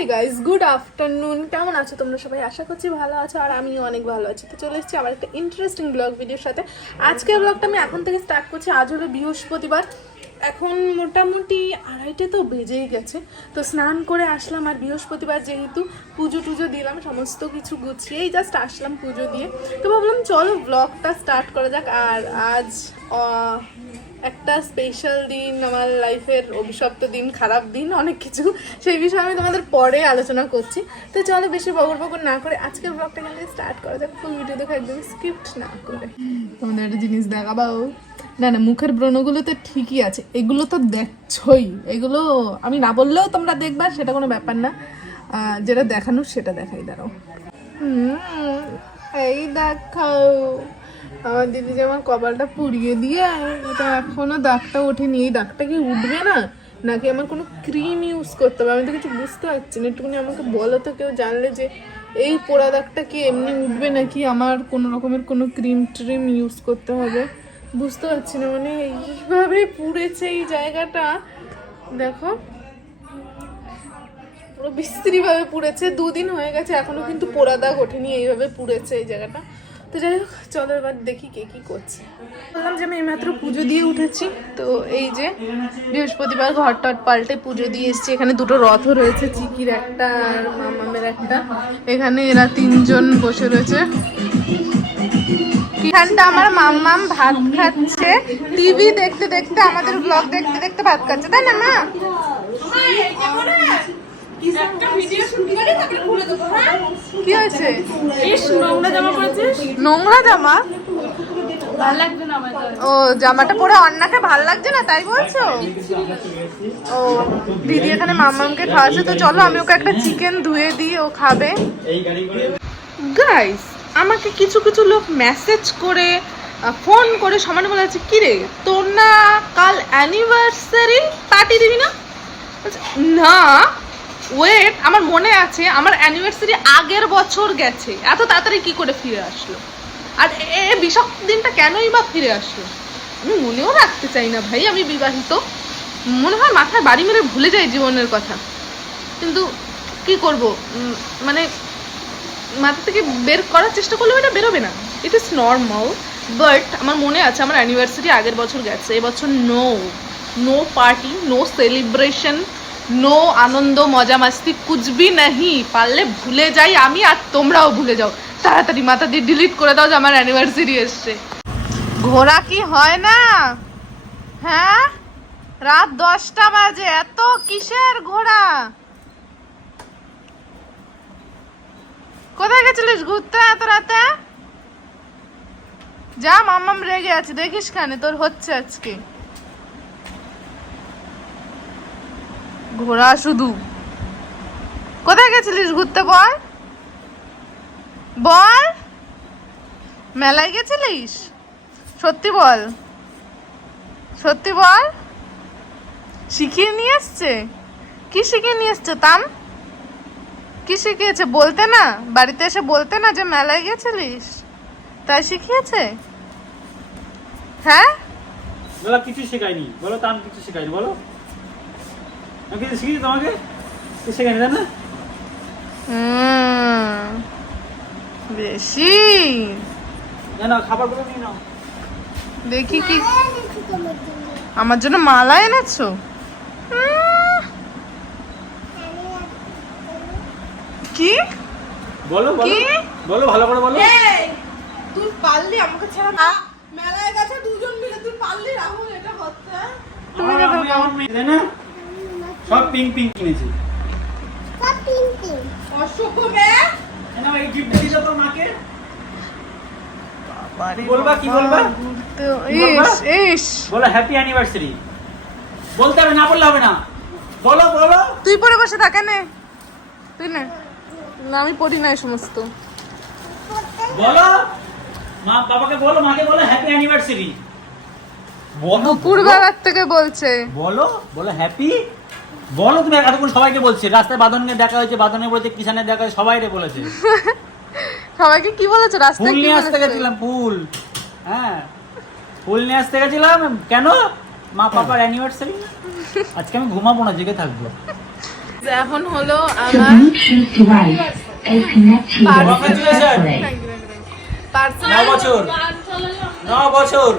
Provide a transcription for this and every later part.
Hi guys good afternoon কেমন আছো তোমরা সবাই? আশা করছি ভালো আছো আর আমিও অনেক ভালো আছি। তো চলে এসেছি আমার একটা ইন্টারেস্টিং ব্লগ ভিডিওর সাথে। আজকের ব্লগটা আমি এখন থেকে স্টার্ট করছি। আজ হলো বৃহস্পতিবার। এখন মোটামুটি আড়াইটে তো বেজেই গেছে। তো স্নান করে আসলাম আর বৃহস্পতিবার যেহেতু পুজো টুজো দিলাম, সমস্ত কিছু গুছিয়েই জাস্ট আসলাম পুজো দিয়ে। তো ভাবলাম চলো ব্লগটা স্টার্ট করা যাক। আর আজ একটা স্পেশাল দিন, আমার লাইফের অভিশপ্ত দিন, খারাপ দিন, অনেক কিছু। সেই বিষয়ে আমি তোমাদের পরে আলোচনা করছি। তো চলো বেশি বগর বগর না করে আজকের ব্লগটা কিন্তু স্টার্ট করা যাক। ফুল ভিডিও দেখো, একদম স্ক্রিপ্ট না করে। তোমাদের একটা জিনিস দেখাবাও। না না, মুখের ব্রণগুলো তো ঠিকই আছে। এগুলো তো দেখছই। এগুলো আমি না বললেও তোমরা দেখবা, সেটা কোনো ব্যাপার না। যেটা দেখানো, সেটা দেখাই, দাঁড়াও। এই দেখাও। আমার দিদি আমার কপালটা পুড়িয়ে দিয়ে এটা এখনও দাগটা ওঠেনি। এই দাগটা কি উঠবে না? নাকি আমার কোনো ক্রিম ইউজ করতে হবে? আমি তো কিছু বুঝতে পারছি না। একটুখানি আমাকে বলো তো, কেউ জানলে যে এই পোড়া দাগটা কি এমনি উঠবে নাকি আমার কোনো রকমের কোনো ক্রিম ট্রিম ইউজ করতে হবে? বুঝতে পারছি না। মানে এইভাবে পুড়েছে এই জায়গাটা। দেখো। পুরো বিশ্রীভাবে পুড়েছে। দুদিন হয়ে গেছে, এখনও কিন্তু পোড়া দাগ ওঠেনি। এইভাবে পুড়েছে এই জায়গাটা। তো যাই হোক, চলো এবার দেখি কে কি করছে। বললাম যে আমি এইমাত্র পুজো দিয়ে উঠেছি, তো এই যে বৃহস্পতিবার ঘর টট পাল্টে পুজো দিয়ে এসেছি। এখানে দুটো রথও রয়েছে, চিকির একটা আর মামামের একটা। এখানে এরা তিনজন বসে রয়েছে। এখানটা আমার মাম্মাম ভাত খাচ্ছে। টিভি দেখতে দেখতে আমাদের ব্লগ দেখতে দেখতে ভাত খাচ্ছে, তাই না মা? কি হয়েছে? নোংরা জামা ও জামাটা পরে অন্নাকে ভালো লাগছে না তাই বলছো? ও দিদি এখানে মামামকে খাওয়াচ্ছে তো চলো আমি ওকে একটা চিকেন ধুয়ে দিই ও খাবে। গাইস আমাকে কিছু কিছু লোক মেসেজ করে ফোন করে সমানে বলে আছে কিরে তোর না কাল অ্যানিভার্সারি পার্টি দিবি না? না। ওয়েট আমার মনে আছে, আমার অ্যানিভার্সারি আগের বছর গেছে। এত তাড়াতাড়ি কি করে ফিরে আসলো? আর এ বিষক দিনটা কেনই বা ফিরে আসলো? আমি মনেও রাখতে চাই না ভাই, আমি বিবাহিত। মনে হয় মাথায় বাড়ি মেরে ভুলে যাই জীবনের কথা। কিন্তু কি করব? মানে মাথা থেকে বের করার চেষ্টা করলেও এটা বেরোবে না। ইট ইজ নর্মাল বাট আমার মনে আছে আমার অ্যানিভার্সারি আগের বছর গেছে, এবছর no no party no celebration no আনন্দ, মজা মাস্তি কুচবি নাহি। পারলে ভুলে যাই আমি আর তোমরাও ভুলে যাও। তাড়াতাড়ি মাথা দিয়ে ডিলিট করে দাও যে আমার অ্যানিভার্সারি এসছে। ঘোরা কি হয় না? হ্যাঁ? রাত দশটা বাজে, এত কিসের ঘোড়া? কোথায় গেছিলিস ঘুরতে এত রাতে? যা, মাম্মাম রেগে আছে, দেখিস কানে তোর হচ্ছে আজকে। ঘোড়া শুধু। কোথায় গেছিলিস ঘুরতে বল? বল। মেলায় গেছিলিস? সত্যি বল। সত্যি বল। শিখিয়ে নিয়ে এসছে? কি শিখিয়ে নিয়ে এসছে তাম কি শিখিয়েছে? বলতে না। বাড়িতে এসে বলতে না যে মেলায় গেছিলিস? তাই শিখিয়েছে? হ্যাঁ? কিছু শেখায়নি। বলো তাম কিছু শেখায়নি। বলো। আমি কিছু শিখিয়েছি তোমাকে? কিছু শেখায়নি না? বেশি। না না খাবারগুলো নিয়ে নাও। দেখি কি। আমার জন্য মালা এনেছো? কি? বলো বলো। কি? বলো ভালো করে বলো। তুই পারলি আমাকে ছাড়া না। মেলায় গেছে দুজন মিলে তুই পারলি রাহুল এটা করতে। তুমি আমার আমি আমার মেয়ে তাই না সব পিঙ্ক পিঙ্ক কিনেছি অসভ্য মেয়ে। না এই গিফট তোর মাকে। বলবা কি বলবা? কি বলবা? ইস ইস। বলো হ্যাপি অ্যানিভার্সারি বলতে হবে না বললে হবে না। বলো বলো। তুই পরে বসে থাকে নে তুই না। না আমি পড়ি না এই সমস্ত। বলো। মা বাবাকে বলো মাকে বলো হ্যাপি অ্যানিভার্সারি বলো দুপুরবেলার থেকে বলছে। বলো বলো হ্যাপি বলো তুমি এতক্ষণ সবাইকে বলছে রাস্তায় বাদনকে দেখা হয়েছে বাদনে বলেছে কিষানের দেখা হয়েছে সবাই বলেছে। সবাইকে কি বলেছে? রাস্তায় ফুল নিয়ে আসতে গেছিলাম ফুল। হ্যাঁ ফুল নিয়ে আসতে গেছিলাম কেন? মা পাপার অ্যানিভার্সারি আজকে আমি ঘুমাবো না জেগে থাকব। এখন হলো আমার. পার্সোনাল বছর ন বছর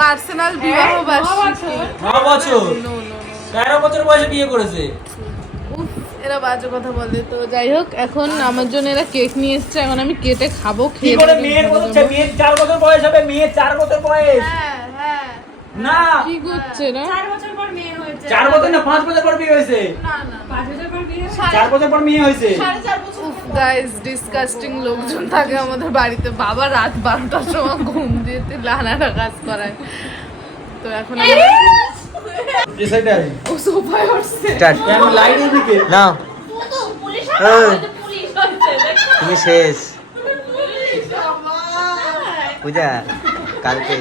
পার্সোনাল বিবাহ বার্ষিকী। ন বছর. তেরো বছর বয়সে বিয়ে করেছে। উফ, এরা বাজে কথা বলে। তো যাই হোক এখন আমার জন্য এরা কেক নিয়ে এসছে। এখন আমি কেটে খাব কি খেয়ে করে মেয়ের। বলছে মেয়ের চার বছর বয়স হবে মেয়ের চার বছর বয়স। হ্যাঁ হ্যাঁ না। কি করছে না চার বছর পর মেয়ে হয়েছে। চার বছর না পাঁচ বছর পর বিয়ে হয়েছে। না না পাঁচ বছর পর বিয়ে চার বছর পর মেয়ে হয়েছে। উফ গাইস ডিসকাস্টিং লোকজন থাকে আমাদের বাড়িতে। বাবা রাত বারোটার সময় ঘুম দিয়েতে নানাটা কাজ করায়। তো এখন হ্যাঁ। তুমি শেষ। পূজা কালকে।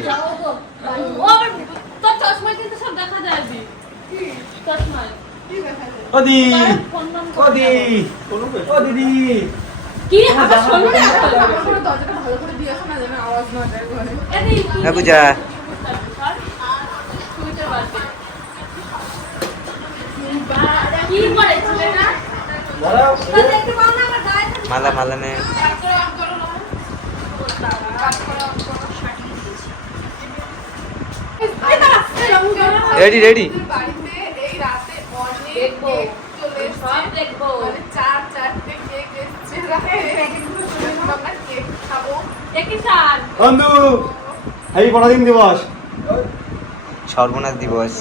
ও আমরা কেক খাব রেডি রেডি বন্ধু হ্যাপি বড়দিন দিবস। সর্বনাশ দিবস।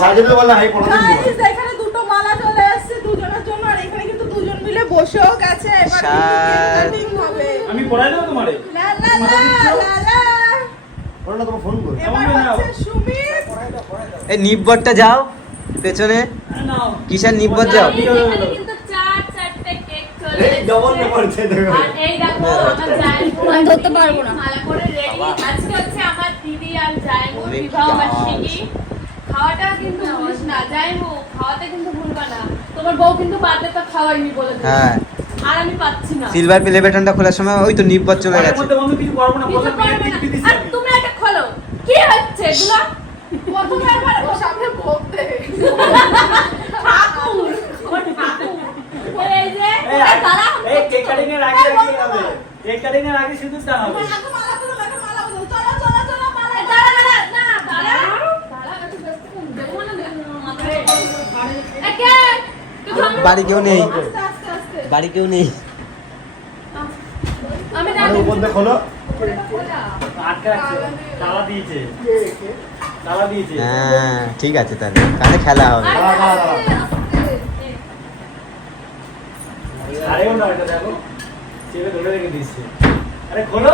সাজিয়ে বললাম হ্যাপি বড়দিন দিবস Guys, এখানে দুটো মালা চলে এসছে দুজনের জন্য আর এখানে কিন্তু দুজন মিলে বসেও গেছে এবার কিন্তু সাত। cake cutting হবে। আমি পড়াই দেবো তোমারে? লা লা লা লা লা। ওরা না তোমার ফোন করে। এবার হচ্ছে সুমিত। এই নিব্বরটা যাও পেছনে। কিসের নিব্বর যাও। আমি ধরতে পারব না। মালা করে রেডি আজকে হচ্ছে আমার দিদি আর জায়গো বিবাহ বার্ষিকী। খাওয়াটা কিন্তু ভুলিস না জায়গো খাওয়াতে কিন্তু ভুলবা না। তোমার বউ কিন্তু বার্থডে তো খাওয়াইনি বলে হ্যাঁ। আর আমি পাচ্ছি না। সিলভার প্লে বাটনটা খোলার সময় ওই তো নিব্বর চলে গেছে। কিছু করব না আর তুমি এটা খোলো। কি হচ্ছে এগুলো? প্রথমে আবার ওর সামনে ঠাকুর। এই যে এই, আগে আর কি হবে আগে গুলো দেখো মালা গুলো চলো চলো চলো মালা এই দাঁড়া দাঁড়া না দাঁড়া দাঁড়া একটু ব্যস্ত কোন দেবো না মাথায় একে তুই থাম। বাড়ি কেউ নেই। বাড়ি কেউ নেই। আরে উপর দিয়ে খোলো। হ্যাঁ ঠিক আছে তাহলে। তাহলে খেলা হবে। আরে খোলো।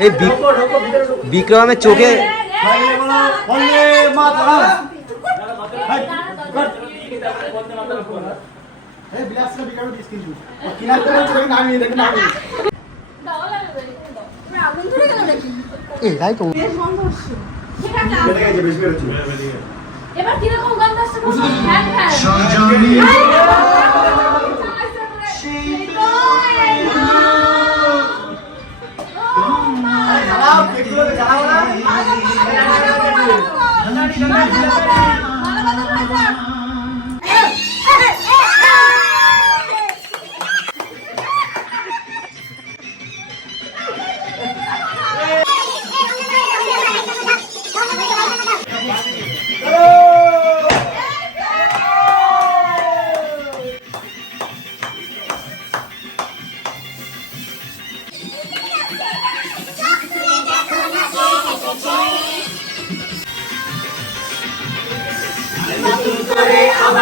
এই বিক্রমের চোখে তাই তো। এবার কীরকম গন্ধ আসছে বলো? ফ্যান ফ্যান জানাও কেকগুলো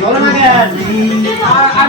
জল না গেল। আর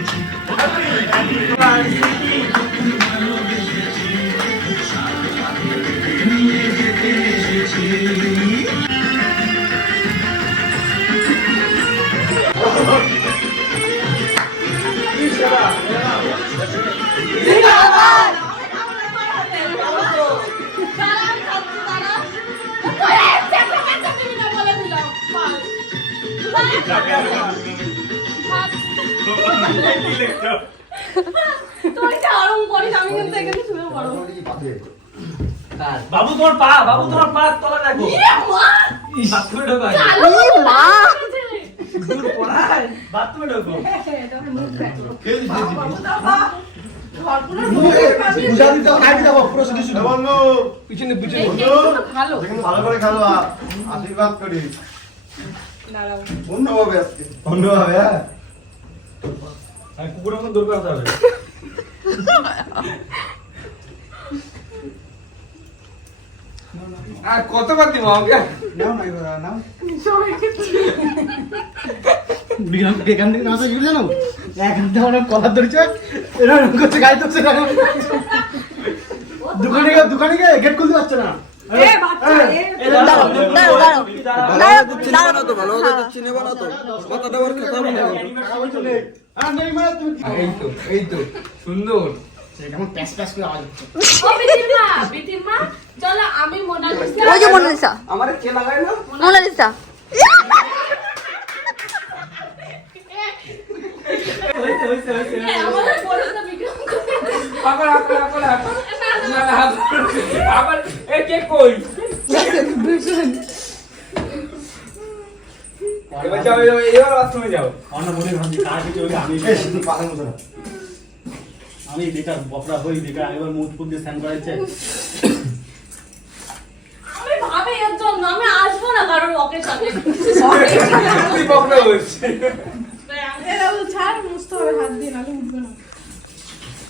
বাবু তোমার পা বাবু তোমার পা তলা দেখো। বাথরুমে ঢোকা দূর পড়ায় বাথরুমে ঢোকো পিছনে পিছনে ভালো ভালো করে খেলো আ- আশীর্বাদ করি। অন্যভাবে আজকে। অন্যভাবে হ্যাঁ। কুকুরের মতো দূর করতে হবে আর কতবার দিব আমাকে নাও না এবার নাও এখান থেকে নাচা গিয়ে জানো এখান থেকে অনেক কলার ধরেছে এরকম করছে গাড়ি ধরছে দোকানে গিয়ে দোকানে গিয়ে গেট খুলতে পারছে না এই তো এই তো সুন্দর কেমন প্যাস প্যাস করে আওয়াজ হচ্ছে। ও বিতিমা বিতিমা চলো আমি মোনালিসা ওই যে মোনালিসা আমার কে লাগায় না? মোনালিসা আমাদের পরিচিত বিক্রম আবার এই কে কই? এবার যাও এবার বাথরুমে যাও। মনে আমি পাখার মতো না আমি বেকার বকরা হই বেকার এবার মুখ ফুক দিয়ে স্নান করাইছে। আমি ভাবে এর জন্য আমি আসব না কারোর অকেশনে তুই বকরা ছাড় মুছতে হবে হাত দিয়ে নাহলে উঠবে